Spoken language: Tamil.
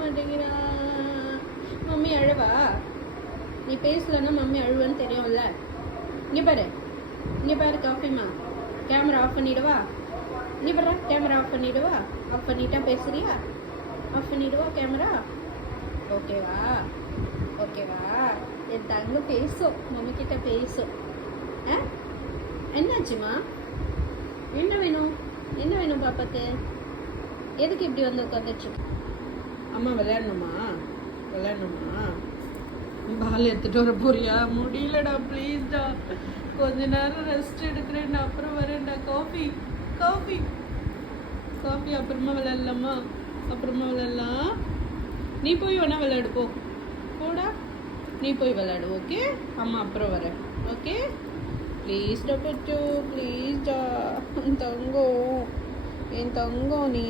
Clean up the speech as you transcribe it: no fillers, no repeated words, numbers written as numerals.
மாட்டேங்கிறா. மம்மி அழுவா? நீ பேசலன்னா மம்மி அழுவன்னு தெரியும்ல. இங்கே பாரு காஃபிமா. Camera off பண்ணிவிடுவா? இங்கே பாரு, கேமரா ஆஃப் பண்ணிவிடுவா? ஆஃப் பண்ணிட்டா பேசுறியா? ஆஃப் பண்ணிவிடுவா கேமரா? ஓகேவா? என் தங்க பேசும், மம்மி கிட்ட பேசும். என்னாச்சுமா? என்ன வேணும் பாப்பாக்கு? எதுக்கு இப்படி வந்து உட்காந்துச்சு? அம்மா விளையாடணுமா? பால் எடுத்துட்டு வர போறியா? முடியலடா, ப்ளீஸ்டா. கொஞ்ச நேரம் ரெஸ்ட் எடுக்கிறேன், அப்புறம் வரேன்டா. காஃபி அப்புறமா விளையாடலாம். நீ போய் வேணா விளையாடு, போடா. நீ போய் விளையாடு, ஓகே? அம்மா அப்புறம் வரேன், ஓகே? ப்ளீஸ்டா பச்சு, ப்ளீஸ்டா. என் தங்கம் நீ.